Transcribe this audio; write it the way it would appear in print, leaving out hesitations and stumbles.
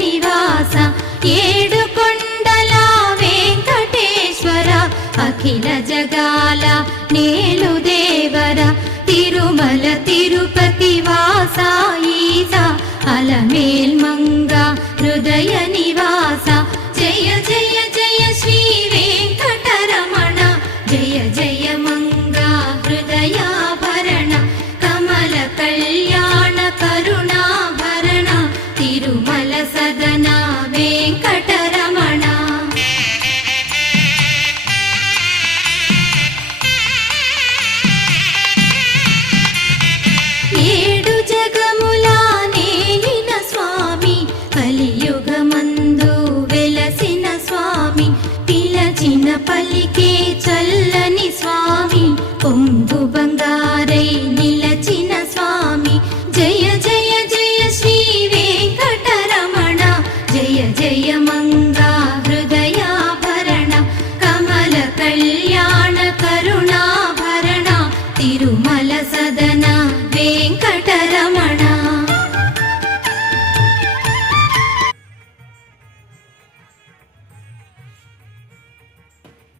నివాస ఏడుకొండల వెంకటేశ్వర అఖిల జగాల నేలు దేవర తిరుమల తిరుపతి వాస ఈస అలమేల్ మంగ హృదయ నివాస జయ జయ జయ శ్రీ వెంకటరమణ జయ జయ మంగ హృదయాభరణ కమల కళ్యాణ కరుణాభరణ తిరుమల సదన వెంకటరమణ. ఏడు జగముల నేలిన స్వామి కలియుగమందు వెలసిన స్వామి పిలచిన పలికే చల్లని స్వామి పొంగు